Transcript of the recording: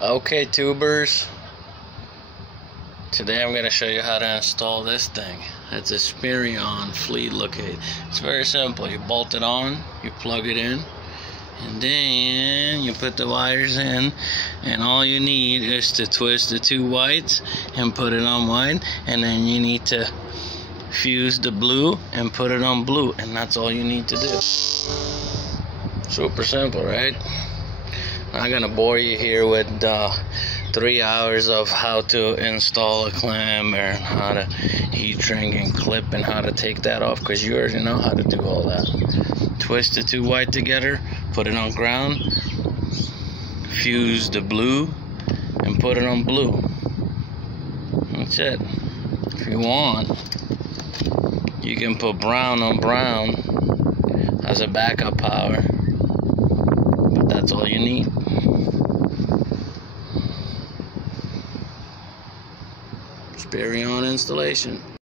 Okay, tubers, today I'm going to show you how to install this thing. It's a spireon fleetlocate. It's very simple. You bolt it on, you plug it in, and then you put the wires in, and all you need is to twist the two whites and put it on white, and then you need to fuse the blue and put it on blue, and that's all you need to do. Super simple, right? I'm not gonna bore you here with 3 hours of how to install a clamp or how to heat shrink and clip and how to take that off, because you already know how to do all that. Twist the two white together, put it on ground, fuse the blue and put it on blue. That's it. If you want, you can put brown on brown as a backup power, but that's all you need. Spireon installation.